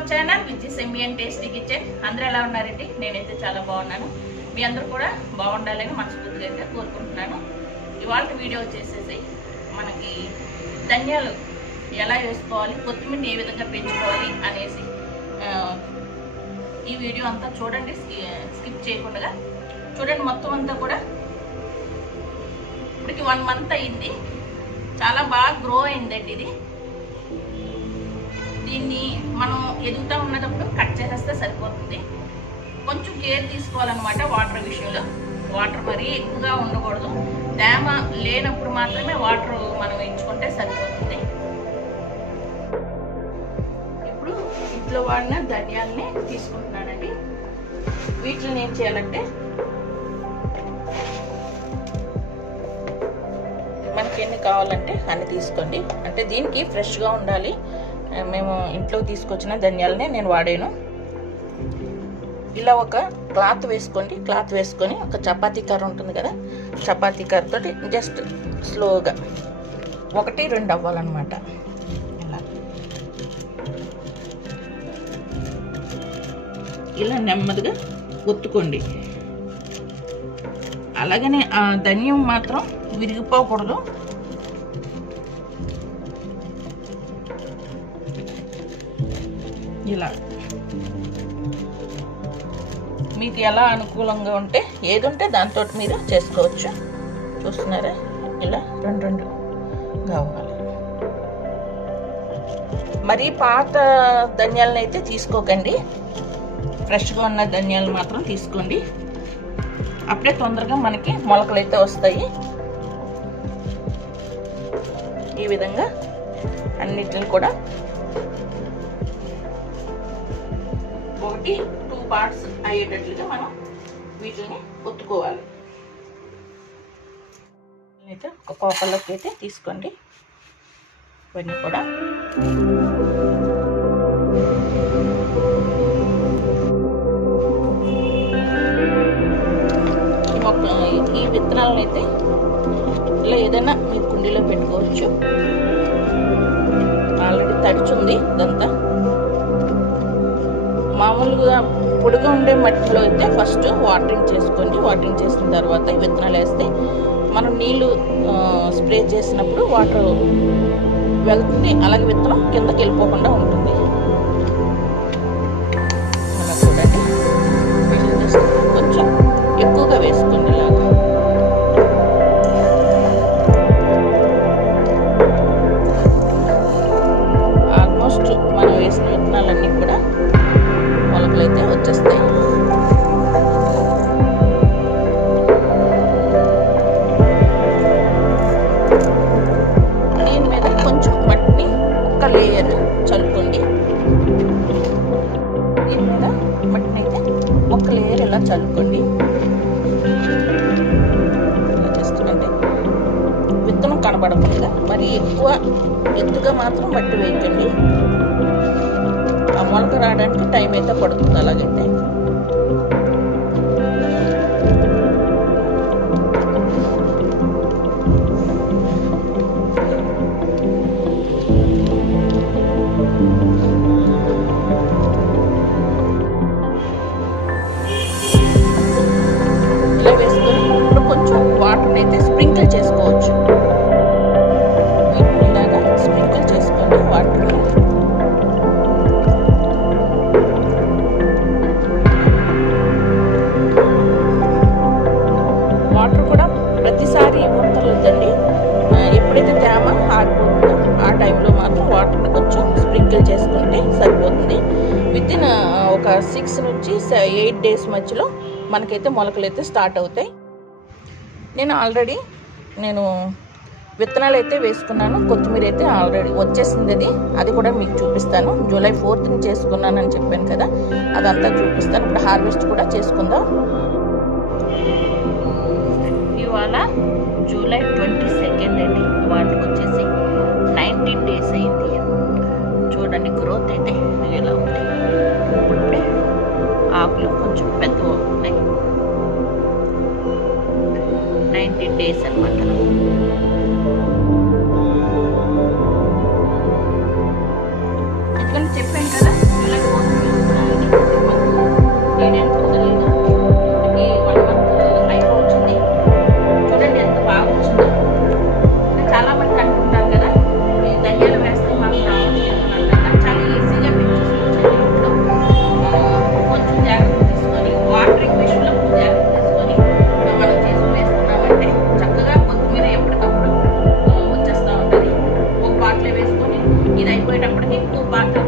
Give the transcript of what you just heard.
Our channel which is MBN tasty kitchen అందరూ ఎలా ఉన్నారండి? నేనైతే చాలా బాగున్నాను. మీ అందరూ కూడా బాగుండాలని మనస్ఫూర్తిగా అయితే కోరుకుంటున్నాను. ఇవాళ వీడియో వచ్చేసేసి మనకి ధనియాలు ఎలా వేసుకోవాలి కొత్తిమీర ఏ విధంగా పెంచుకోవాలి అనేసి ఈ వీడియో అంతా చూడండి. స్కిప్ చేయకుండా చూడండి. మొత్తం అంతా కూడా ఇప్పటికి వన్ మంత్ అయింది. చాలా బాగా గ్రో అయిందండి ఇది. దీన్ని మనం ఎదుగుతూ ఉన్నప్పుడు కట్ చేసేస్తే సరిపోతుంది. కొంచెం కేర్ తీసుకోవాలన్నమాట వాటర్ విషయంలో. వాటర్ మరీ ఎక్కువగా ఉండకూడదు. తేమ లేనప్పుడు మాత్రమే వాటర్ మనం ఎంచుకుంటే సరిపోతుంది. ఇప్పుడు ఇంట్లో వాడిన ధనియాలని తీసుకుంటున్నానండి. వీటిని ఏం చేయాలంటే మనకి ఎన్ని కావాలంటే అన్ని తీసుకోండి. అంటే దీనికి ఫ్రెష్గా ఉండాలి. మేము ఇంట్లో తీసుకొచ్చిన ధనియాలనే నేను వాడాను. ఇలా ఒక క్లాత్ వేసుకోండి క్లాత్ వేసుకొని ఒక చపాతీ కర్ర ఉంటుంది కదా చపాతీ కర్రతో జస్ట్ స్లోగా ఒకటి రెండు అవ్వాలన్నమాట. ఇలా. ఇలా నెమ్మదిగా ఒత్తుకోండి. అలాగనే ఆ ధనియం మాత్రం విరిగిపోకూడదు. ఇలా. మీకు ఎలా అనుకూలంగా ఉంటే ఏది ఉంటే దాంతో మీరు చేసుకోవచ్చు. చూస్తున్నారా? ఇలా రెండు రెండు కావాలి మరీ పాత ధనియాలను అయితే తీసుకోకండి. ఫ్రెష్గా ఉన్న ధనియాలు మాత్రం తీసుకోండి. అప్పుడే తొందరగా మనకి మొలకలు అయితే వస్తాయి. ఈ విధంగా అన్నిటిని కూడా ఒకటి టూ పార్ట్స్ అయ్యేటట్లుగా మనం వీటిని ఒత్తుకోవాలి. అయితే ఒక కోపల్లోకి అయితే తీసుకోండి. ఇవన్నీ కూడా. ఈ మొక్క ఈ విత్తనాలను అయితే ఇలా ఏదైనా మీ కుండీలో పెట్టుకోవచ్చు. ఆల్రెడీ తడిచుంది ఇదంతా. మామూలుగా పొడిగా ఉండే మట్టిలో అయితే ఫస్ట్ వాటరింగ్ చేసుకోండి. వాటరింగ్ చేసిన తర్వాత విత్తనాలు వేస్తే మనం నీళ్ళు స్ప్రే చేసినప్పుడు వాటర్ వెళ్తుంది. అలాగే విత్తనం కిందకి వెళ్ళిపోకుండా ఉంటుంది. అలా చూడండి కొంచెం ఎక్కువగా వేసుకోండి చల్లుకోండి. ఇలా విత్తనం కనబడకుండా మరి ఎక్కువ ఎత్తుగా మాత్రం మట్టి వేయకండి. ఆ మొలక రావడానికి టైం అయితే పడుతుంది అలాగైతే. అయితే స్ప్రింకిల్ చేసుకోవచ్చు. వీటిని ఇలాగా స్ప్రింకిల్ చేసుకోండి వాటర్ వాటర్ కూడా ప్రతిసారి ఇవ్వక్కర్లేదండి ఆ, ఎప్పుడైతే తేమ ఆరిపోతుందో ఆ టైంలో మాత్రం వాటర్ని కొంచెం స్ప్రింకిల్ చేసుకుంటే సరిపోతుంది. విత్ ఇన్ ఒక సిక్స్ నుంచి ఎయిట్ డేస్ మధ్యలో మనకైతే మొలకలు అయితే స్టార్ట్ అవుతాయి. నేను ఆల్రెడీ నేను విత్తనాలు అయితే వేసుకున్నాను కొత్తిమీర అయితే ఆల్రెడీ వచ్చేసింది అది. అది కూడా మీకు చూపిస్తాను. జూలై ఫోర్త్ని చేసుకున్నానని చెప్పాను కదా అదంతా చూపిస్తాను. ఇప్పుడు హార్వెస్ట్ కూడా చేసుకుందాం. ఇవాళ జూలై ట్వంటీ సెకండ్ అండి. వాటికి నైన్టీన్ డేస్ అనమాట boleh dapet itu pak.